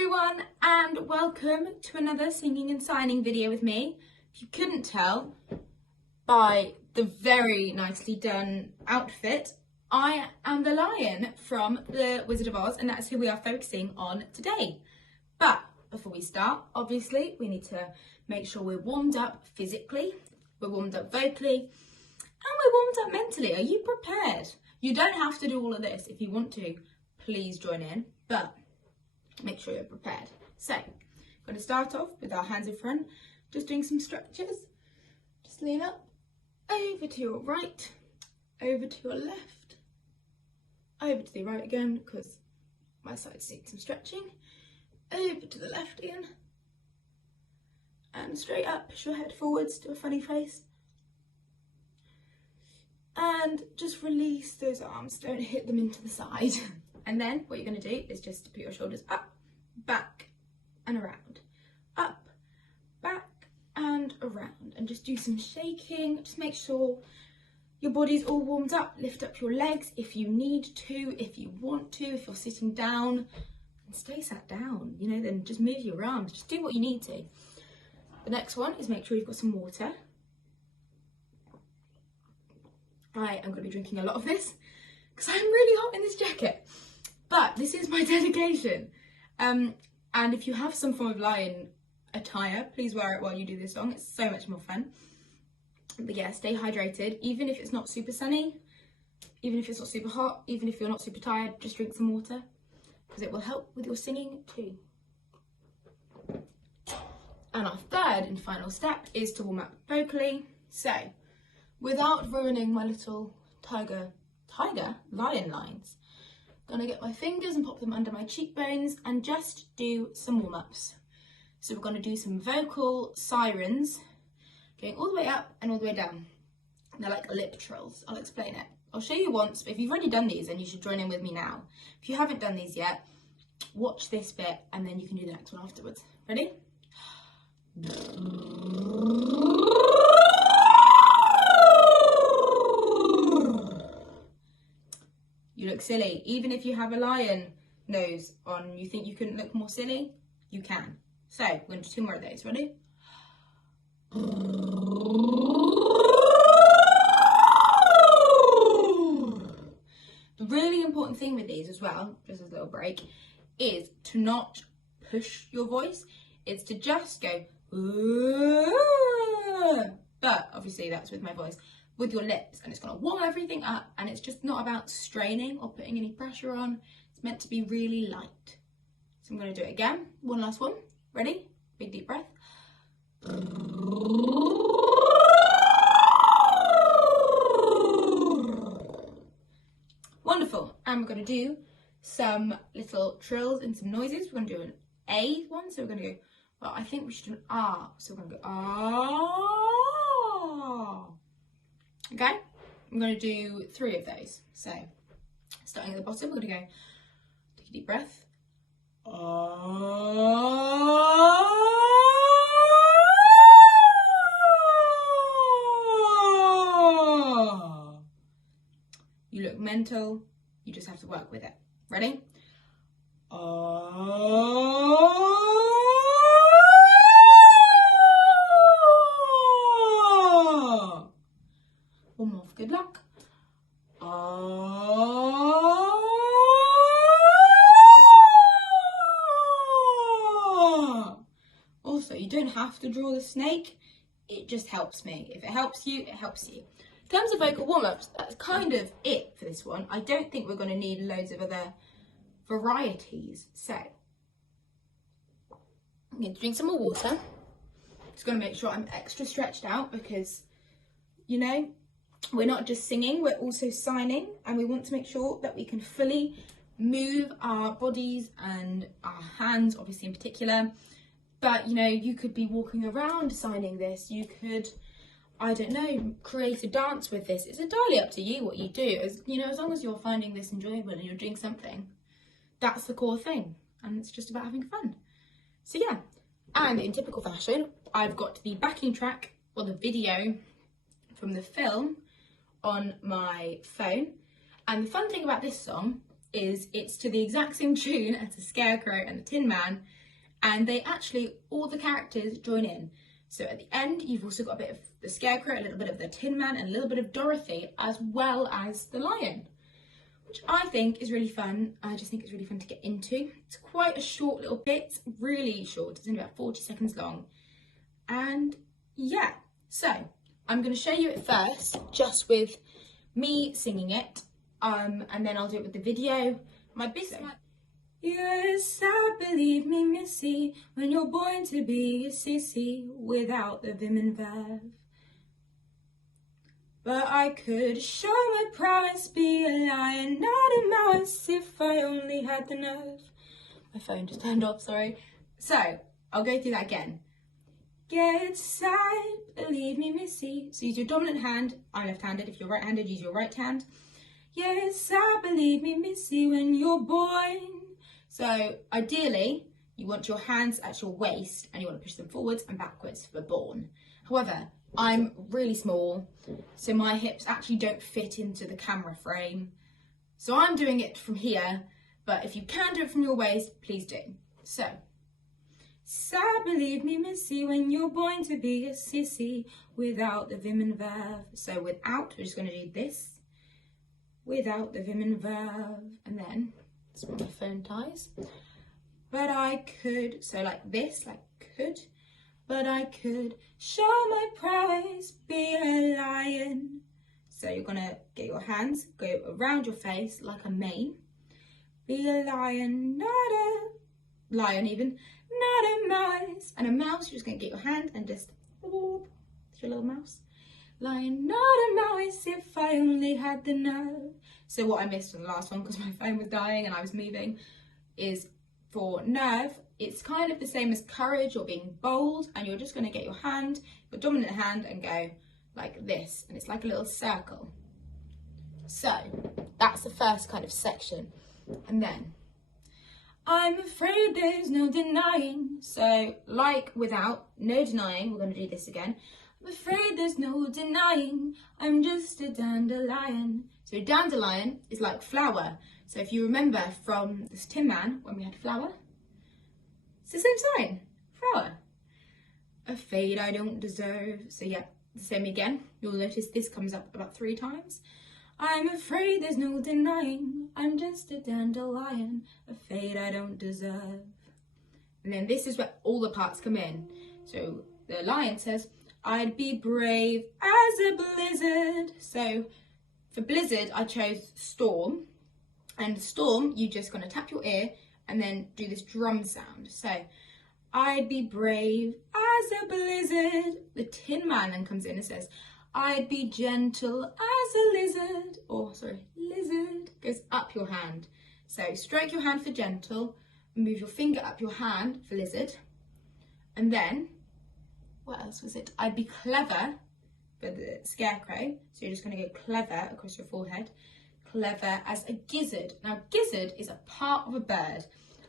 everyone, and welcome to another singing and signing video with me. If you couldn't tell by the very nicely done outfit, I am the lion from The Wizard of Oz, and that's who we are focusing on today. But before we start, obviously, we need to make sure we're warmed up physically, we're warmed up vocally, and we're warmed up mentally. Are you prepared? You don't have to do all of this. If you want to, please join in, but make sure you're prepared. So, I'm going to start off with our hands in front, just doing some stretches. Just lean up, over to your right, over to your left, over to the right again, because my sides need some stretching, over to the left again, and straight up, push your head forwards to a funny face. And just release those arms, don't hit them into the side. And then what you're going to do is just put your shoulders up, back and around, up, back and around, and just do some shaking. Just make sure your body's all warmed up. Lift up your legs if you need to, if you want to, if you're sitting down, and stay sat down, you know, then just move your arms, just do what you need to. The next one is make sure you've got some water. I am going to be drinking a lot of this because I'm really hot in this jacket. But this is my dedication. And if you have some form of lion attire, please wear it while you do this song. It's so much more fun. But yeah, stay hydrated. Even if it's not super sunny, even if it's not super hot, even if you're not super tired, just drink some water because it will help with your singing too. And our third and final step is to warm up vocally. So, without ruining my little lion lines, I'm gonna get my fingers and pop them under my cheekbones and just do some warm-ups. So we're gonna do some vocal sirens, going all the way up and all the way down. They're like lip trills. I'll explain it. I'll show you once, but if you've already done these, then you should join in with me now. If you haven't done these yet, watch this bit and then you can do the next one afterwards. Ready? You look silly. Even if you have a lion nose on, you think you couldn't look more silly? You can. So, we're going to do two more of those. Ready? The really important thing with these as well, just as a little break, is to not push your voice. It's to just go, but obviously that's with my voice, with your lips, and it's going to warm everything up, and it's just not about straining or putting any pressure on. It's meant to be really light. So I'm going to do it again. One last one. Ready? Big deep breath. Wonderful. And we're going to do some little trills and some noises. We're going to do an A one, so we're going to go, well, I think we should do an R. So we're going to go ah. Okay, I'm going to do 3 of those. So, starting at the bottom, we're going to go, take a deep breath. You look mental, you just have to work with it. Ready? One more for good luck. Also, you don't have to draw the snake. It just helps me. If it helps you, it helps you. In terms of vocal warm-ups, that's kind of it for this one. I don't think we're going to need loads of other varieties. So, I'm going to drink some more water. Just going to make sure I'm extra stretched out because, you know, we're not just singing, we're also signing, and we want to make sure that we can fully move our bodies and our hands, obviously in particular. But, you know, you could be walking around signing this. You could, I don't know, create a dance with this. It's entirely up to you what you do. As, you know, as long as you're finding this enjoyable and you're doing something, that's the core thing. And it's just about having fun. So, yeah. And in typical fashion, I've got the backing track or the video from the film on my phone. And the fun thing about this song is it's to the exact same tune as the Scarecrow and the Tin Man, and they actually, all the characters join in. So at the end, you've also got a bit of the Scarecrow, a little bit of the Tin Man, and a little bit of Dorothy, as well as the Lion, which I think is really fun. I just think it's really fun to get into. It's quite a short little bit, really short. It's only about 40 seconds long. And yeah, so I'm going to show you it first, just with me singing it, and then I'll do it with the video. My business. Yes, I believe me, Missy, when you're born to be a sissy without the vim and verve. But I could show my prowess, be a lion, not a mouse, if I only had the nerve. My phone just turned off, sorry. So, I'll go through that again. Get side, believe me, Missy. So use your dominant hand. I'm left-handed. If you're right-handed, use your right hand. Yes, I believe me, Missy, when you're born. So ideally, you want your hands at your waist and you want to push them forwards and backwards for born. However, I'm really small, so my hips actually don't fit into the camera frame. So I'm doing it from here, but if you can do it from your waist, please do. So believe me, Missy, when you're born to be a sissy without the vim and verve. So without, we're just going to do this. Without the vim and verve. And then, that's where my phone ties. But I could, so like this, like could. But I could show my prowess, be a lion. So you're going to get your hands, go around your face like a mane. Be a lion, not a lion even, not a mouse. And a mouse, you're just going to get your hand and just, whoop, it's your little mouse. Lion, not a mouse, if I only had the nerve. So what I missed on the last one, because my phone was dying and I was moving, is for nerve, it's kind of the same as courage or being bold, and you're just going to get your hand, your dominant hand, and go like this, and it's like a little circle. So that's the first kind of section. And then I'm afraid there's no denying. So like without, no denying, we're going to do this again. I'm afraid there's no denying, I'm just a dandelion. So dandelion is like flower. So if you remember from this Tin Man, when we had flower, it's the same sign, flower. A fate I don't deserve. So yeah, the same again. You'll notice this comes up about 3 times. I'm afraid there's no denying, I'm just a dandelion, a fate I don't deserve. And then this is where all the parts come in. So the lion says, I'd be brave as a blizzard. So for blizzard, I chose storm. And storm, you're just going to tap your ear and then do this drum sound. So I'd be brave as a blizzard. The Tin Man then comes in and says, I'd be gentle as a lizard. Or sorry, lizard goes up your hand. So stroke your hand for gentle, move your finger up your hand for lizard. And then, what else was it? I'd be clever for the Scarecrow. So you're just going to go clever across your forehead. Clever as a gizzard. Now, gizzard is a part of a bird.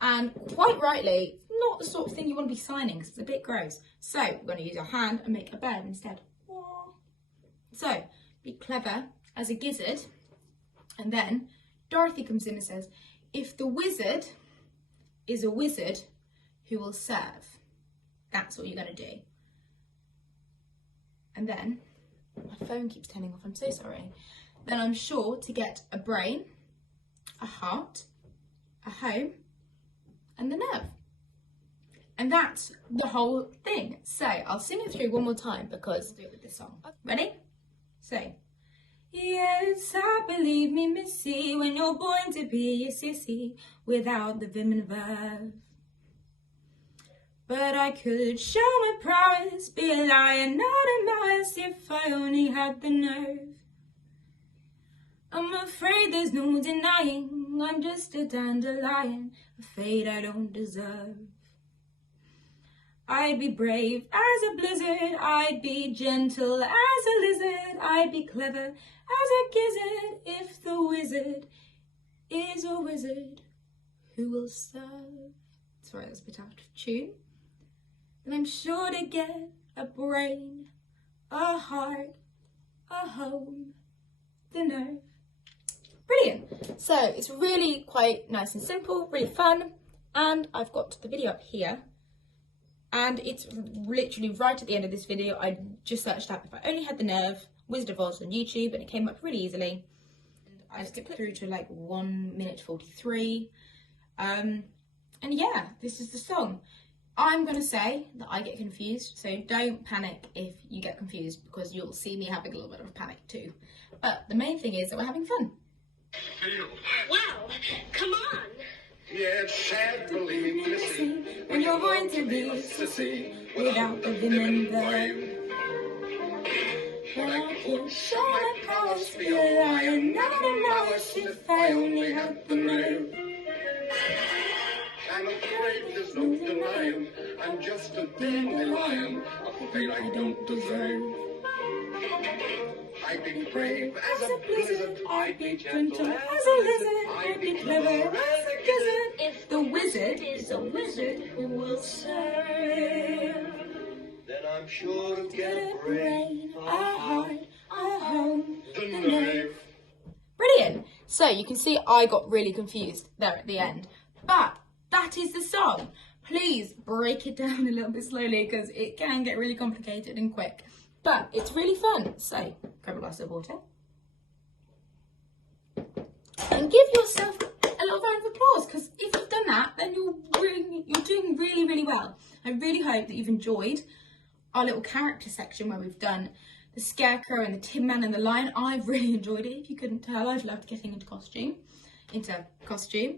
And quite rightly, not the sort of thing you want to be signing because it's a bit gross. So we're going to use your hand and make a bird instead. So, be clever as a gizzard. And then Dorothy comes in and says, if the wizard is a wizard who will serve, that's what you're going to do. And then, my phone keeps turning off, I'm so sorry. Then I'm sure to get a brain, a heart, a home, and the nerve. And that's the whole thing. So I'll sing it through one more time because I'll do it with this song. Ready? So, yes, I believe me, Missy, when you're born to be a sissy without the vim and verve. But I could show my prowess, be a lion, not a mouse, if I only had the nerve. I'm afraid there's no denying, I'm just a dandelion, a fate I don't deserve. I'd be brave as a blizzard, I'd be gentle as a lizard, I'd be clever as a gizzard, if the wizard is a wizard who will serve. Sorry, that's a bit out of tune. And I'm sure to get a brain, a heart, a home, the nerve. Brilliant. So it's really quite nice and simple, really fun. And I've got the video up here. And it's literally right at the end of this video. I just searched up If I Only Had the Nerve, Wizard of Oz on YouTube, and it came up really easily. I skipped through to like 1 minute 43. And yeah, this is the song. I'm going to say that I get confused, so don't panic if you get confused, because you'll see me having a little bit of panic too. But the main thing is that we're having fun. Well, come on. Yeah, it's sad, believe me, see, When you're going to be ecstasy without the vim and the But I could show my powers, feel lying. None of them know it's if I only had the nerve. I'm afraid there's no denying I'm just a dandelion, a fate I don't deserve. I'd be brave as a blizzard, I'd be gentle as a lizard, I'd be clever as a gizzard. If The wizard is a wizard who will serve. then I'm sure to get a brain, Brain, a heart, a home, the knife. Brilliant. So you can see I got really confused there at the end. But that is the song. Please break it down a little bit slowly because it can get really complicated and quick. But it's really fun. So grab a glass of water. And give yourself a little round of applause, because if you've done that, then you're doing really, really well. I really hope that you've enjoyed our little character section where we've done the Scarecrow and the Tin Man and the Lion. I've really enjoyed it. If you couldn't tell, I've loved getting into costume.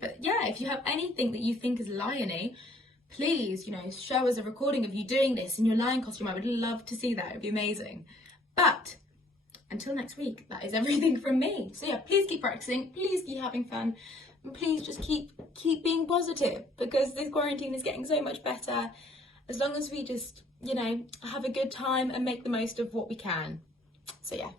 But yeah, if you have anything that you think is lion-y, please, show us a recording of you doing this in your lion costume. I would love to see that. It would be amazing. But until next week, that is everything from me. So yeah, please keep practicing, please keep having fun, and please just keep being positive, because this quarantine is getting so much better as long as we just, have a good time and make the most of what we can. So yeah.